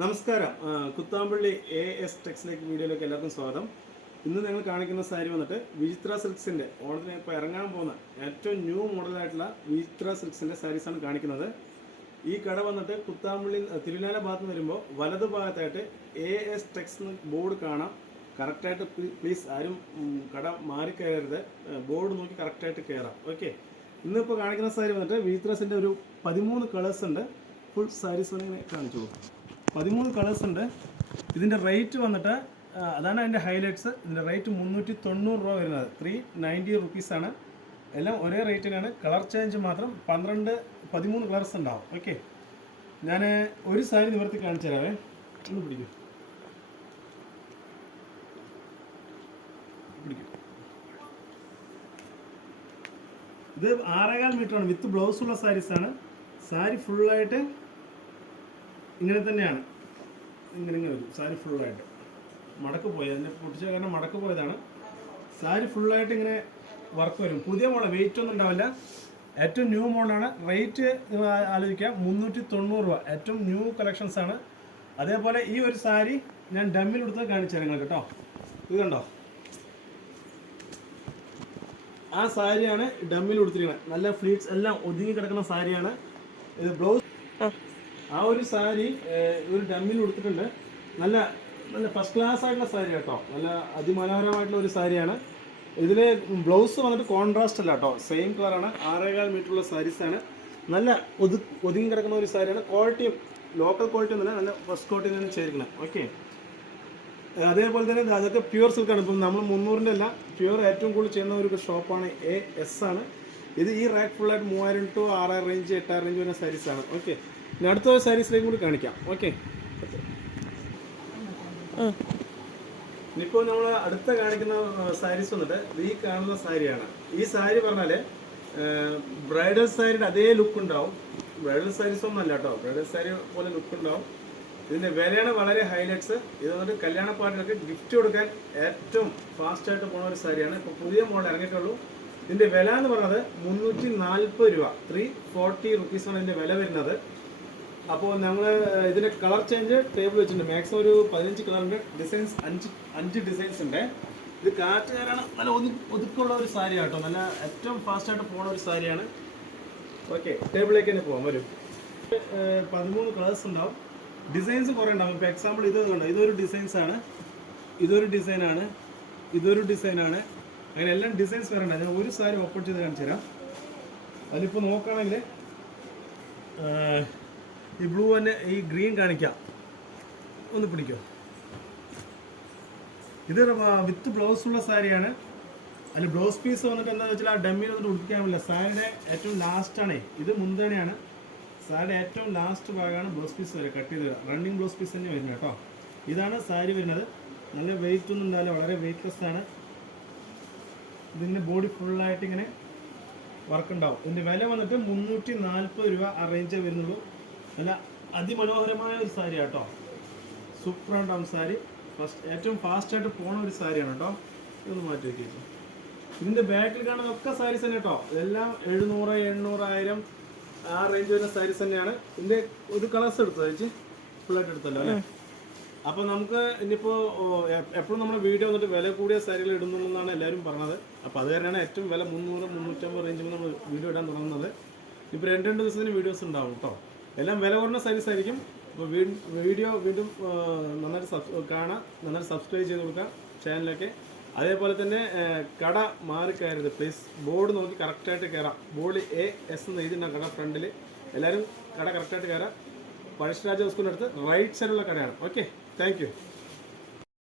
നമസ്കാരം. കുത്താമ്പള്ളി AS ടെക്സിലേക്ക് വീഡിയോയിലേക്ക് എല്ലാവർക്കും സ്വാഗതം. ഇന്ന് ഞങ്ങൾ കാണിക്കുന്ന സാരി വന്നിട്ട് വിചിത്ര സിൽക്സിൻ്റെ ഓണത്തിന് ഇപ്പോൾ ഇറങ്ങാൻ പോകുന്ന ഏറ്റവും ന്യൂ മോഡലായിട്ടുള്ള വിചിത്ര സിൽക്സിൻ്റെ സാരീസാണ് കാണിക്കുന്നത്. ഈ കട വന്നിട്ട് കുത്താമ്പള്ളി തിരുവല്ലാ ഭാഗത്ത് നിന്ന് വരുമ്പോൾ വലത് ഭാഗത്തായിട്ട് AS ടെക്സ് ബോർഡ് കാണാം. കറക്റ്റായിട്ട് പ്ലീസ് ആരും കട മാറി കയറരുത്, ബോർഡ് നോക്കി കറക്റ്റായിട്ട് കയറാം. ഓക്കെ, ഇന്നിപ്പോൾ കാണിക്കുന്ന സാരി വന്നിട്ട് വിചിത്രസിൻ്റെ ഒരു 13 കളേഴ്സ് ഉണ്ട്. ഫുൾ സാരീസ് ഇങ്ങനെ കാണിച്ചു പോകും. 13 കളേഴ്സ് ഉണ്ട്. ഇതിൻ്റെ റേറ്റ് വന്നിട്ട് അതാണ് അതിൻ്റെ ഹൈലൈറ്റ്സ്. ഇതിൻ്റെ റേറ്റ് 390 രൂപ വരുന്നത്, 390 റുപ്പീസാണ്. എല്ലാം ഒരേ റേറ്റിനാണ്. കളർ ചേഞ്ച് മാത്രം 13 കളേഴ്സ് ഉണ്ടാവും. ഓക്കെ, ഞാൻ ഒരു സാരി നിവർത്തി കാണിച്ചു തരാവേ. ഒന്ന് പിടിക്കും. ഇത് 6.25 മീറ്ററാണ്. വിത്ത് ബ്ലൗസുള്ള സാരീസാണ്. സാരി ഫുള്ളായിട്ട് ഇങ്ങനെ തന്നെയാണ്, ഇങ്ങനെ വരും. സാരി ഫുള്ളായിട്ട് മടക്ക് പോയി, അതിൻ്റെ പൊട്ടിച്ച കാരണം മടക്ക് പോയതാണ്. സാരി ഫുള്ളായിട്ട് ഇങ്ങനെ വർക്ക് വരും. പുതിയ മോഡൽ, വെയിറ്റ് ഒന്നും ഉണ്ടാവില്ല. ഏറ്റവും ന്യൂ മോഡലാണ്. റേറ്റ് ആലോചിക്കാം, 390 രൂപ. ഏറ്റവും ന്യൂ കളക്ഷൻസ് ആണ്. അതേപോലെ ഈ ഒരു സാരി ഞാൻ ഡമ്മിൽ എടുത്ത് കാണിച്ചു തരാം നിങ്ങൾ കേട്ടോ. ഇത് കണ്ടോ, ആ സാരിയാണ് ഡമ്മിൽ കൊടുത്തിരിക്കുന്നത്. നല്ല ഫ്ലീറ്റ്സ് എല്ലാം ഒതുങ്ങി കിടക്കുന്ന സാരിയാണ്. ഇത് ബ്ലൗസ്, ആ ഒരു സാരി ഒരു ഡമ്മിൽ കൊടുത്തിട്ടുണ്ട്. നല്ല നല്ല ഫസ്റ്റ് ക്ലാസ് ആയിട്ടുള്ള സാരി കേട്ടോ. നല്ല അതിമനോഹരമായിട്ടുള്ള ഒരു സാരിയാണ്. ഇതിൽ ബ്ലൗസ് വന്നിട്ട് കോൺട്രാസ്റ്റ് അല്ല കേട്ടോ, സെയിം കളറാണ്. 6.25 മീറ്ററുള്ള സാരീസാണ്. നല്ല ഒതുങ്ങി കിടക്കുന്ന ഒരു സാരിയാണ്. ക്വാളിറ്റിയും ലോക്കൽ ക്വാളിറ്റി ഒന്നുമില്ല, നല്ല ഫസ്റ്റ് ക്വാളിറ്റി തന്നെ ചെയ്തിരിക്കണം. ഓക്കെ, അതേപോലെ തന്നെ അതൊക്കെ പ്യുവർ സിൽക്കാണ്. ഇപ്പം നമ്മൾ 300-ൻ്റെ അല്ല, പ്യുവർ ഏറ്റവും കൂടുതൽ ചെയ്യുന്ന ഒരു ഷോപ്പാണ് AS ആണ്. ഇത് ഈ റാക്ക് ഫുള്ളായിട്ട് 3000 to 6000 റേഞ്ച് 8000 റേഞ്ച് വരുന്ന സാരീസാണ്. ഓക്കെ, ഇനി അടുത്ത സാരീസിലേക്ക് കൂടി കാണിക്കാം. ഓക്കെ, ഇനിയിപ്പോൾ നമ്മൾ അടുത്ത കാണിക്കുന്ന സാരീസ് വന്നിട്ട് ഈ കാണുന്ന സാരിയാണ്. ഈ സാരി പറഞ്ഞാൽ ബ്രൈഡൽ സാരിയുടെ അതേ ലുക്ക് ഉണ്ടാവും. ബ്രൈഡൽ സാരീസ് ഒന്നും അല്ല കേട്ടോ, ബ്രൈഡൽ സാരി പോലെ ലുക്ക് ഉണ്ടാവും. ഇതിൻ്റെ വിലയാണ് വളരെ ഹൈലൈറ്റ്സ്. ഇത് വന്നിട്ട് കല്യാണ പാർട്ടികൾക്ക് ഗിഫ്റ്റ് കൊടുക്കാൻ ഏറ്റവും ഫാസ്റ്റായിട്ട് പോകുന്ന ഒരു സാരിയാണ്. ഇപ്പോൾ പുതിയ മോഡൽ ഇറങ്ങിയിട്ടുള്ളൂ. ഇതിൻ്റെ വില എന്ന് പറയുന്നത് 340 രൂപ, 340 റുപ്പീസാണ് ഇതിൻ്റെ വില വരുന്നത്. അപ്പോൾ ഞങ്ങൾ ഇതിൻ്റെ കളർ ചേഞ്ച് ടേബിൾ വെച്ചിട്ടുണ്ട്. മാക്സിമം ഒരു 15 കളറിൻ്റെ ഡിസൈൻസ്, 5 ഡിസൈൻസ് ഉണ്ട്. ഇത് കാറ്റുകാരാണ്. നല്ല ഒതുക്കമുള്ള ഒരു സാരി കേട്ടോ. നല്ല ഏറ്റവും ഫാസ്റ്റായിട്ട് പോകുന്ന ഒരു സാരിയാണ്. ഓക്കെ, ടേബിളിലേക്ക് തന്നെ പോകാം. വരും. 13 കളേഴ്സ് ഉണ്ടാവും. ഡിസൈൻസ് കുറേ ഉണ്ടാവും. ഇപ്പോൾ എക്സാമ്പിൾ ഇത് കണ്ടോ, ഇതൊരു ഡിസൈൻസാണ്, ഇതൊരു ഡിസൈനാണ്, ഇതൊരു ഡിസൈനാണ്. അങ്ങനെ എല്ലാം ഡിസൈൻസ് വരണ്ട. ഞാൻ ഒരു സാരി ഓപ്പൺ ചെയ്ത് കാണിച്ചു തരാം. അതിലിപ്പോൾ നോക്കുകയാണെങ്കിൽ ഈ ബ്ലൂ തന്നെ, ഈ ഗ്രീൻ കാണിക്കാം. ഒന്ന് പിടിക്കോ. ഇത് വിത്ത് ബ്ലൗസ് ഉള്ള സാരിയാണ്. അതിൽ ബ്ലൗസ് പീസ് വന്നിട്ട് എന്താണെന്ന് വെച്ചാൽ ആ ഡമ്മിയിൽ വന്നിട്ട് ഉടുപ്പിക്കാൻ പറ്റില്ല. സാരിയുടെ ഏറ്റവും ലാസ്റ്റാണേ, ഇത് മുൻതണിയാണ്. സാരിയുടെ ഏറ്റവും ലാസ്റ്റ് ഭാഗമാണ് ബ്ലൗസ് പീസ് വരെ കട്ട് ചെയ്ത് തരാം. റണ്ണിങ് ബ്ലൗസ് പീസ് തന്നെ വരുന്നത് കേട്ടോ. ഇതാണ് സാരി വരുന്നത്. നല്ല വെയിറ്റ് ഒന്നും ഉണ്ടാവില്ല, വളരെ വെയിറ്റ്ലെസ് ആണ്. ഇതിൻ്റെ ബോഡി ഫുള്ളായിട്ട് ഇങ്ങനെ വർക്ക് ഉണ്ടാവും. ഇതിൻ്റെ വില വന്നിട്ട് 340 രൂപ ആ റേഞ്ചേ വരുന്നുള്ളൂ. നല്ല അതിമനോഹരമായ ഒരു സാരി കേട്ടോ. സൂപ്പർ ഉണ്ടാവും സാരി. ഏറ്റവും ഫാസ്റ്റായിട്ട് പോണ ഒരു സാരിയാണ് കേട്ടോ. ഇതൊന്ന് മാറ്റി വയ്ക്കുക. ഇതിൻ്റെ ബാക്കിൽ കാണുന്നതൊക്കെ സാരീസ് തന്നെ കേട്ടോ. ഇതെല്ലാം 700, 800, 1000 ആ റേഞ്ച് വരുന്ന സാരീസ് തന്നെയാണ്. ഇതിൻ്റെ ഒരു കളേഴ്സ് എടുത്തോ ചേച്ചി? ഫുള്ളായിട്ട് എടുത്തല്ലോ അല്ലേ? അപ്പോൾ നമുക്ക് ഇനിയിപ്പോൾ എപ്പോഴും നമ്മുടെ വീഡിയോ വന്നിട്ട് വില കൂടിയ സാരികൾ ഇടുന്നുള്ളതാണ് എല്ലാവരും പറഞ്ഞത്. അപ്പോൾ അത് തന്നെയാണ് ഏറ്റവും വില 300, 350 റേഞ്ചിൽ നമ്മൾ വീഡിയോ ഇടാൻ തുടങ്ങുന്നത്. ഇപ്പോൾ 2 ദിവസത്തിന് വീഡിയോസ് ഉണ്ടാവും കേട്ടോ. എല്ലാം വില കുറഞ്ഞ സാരീസ് ആയിരിക്കും. അപ്പോൾ വീഡിയോ വീണ്ടും നന്നായിട്ട് കാണാം, നന്നായിട്ട് സബ്സ്ക്രൈബ് ചെയ്ത് കൊടുക്കാം ചാനലൊക്കെ. അതേപോലെ തന്നെ കട മാറി കയറരുത് പ്ലീസ്. ബോർഡ് നോക്കി കറക്റ്റായിട്ട് കയറാം. ബോർഡ് AS എന്ന് എഴുതിയിട്ടുണ്ടാകും കട ഫ്രണ്ടിൽ. എല്ലാവരും കട കറക്റ്റായിട്ട് കയറാം. പഴശ്ശിരാജ സ്കൂളിൻ്റെ അടുത്ത് റൈറ്റ് സൈഡുള്ള കടയാണ്. Okay, thank you.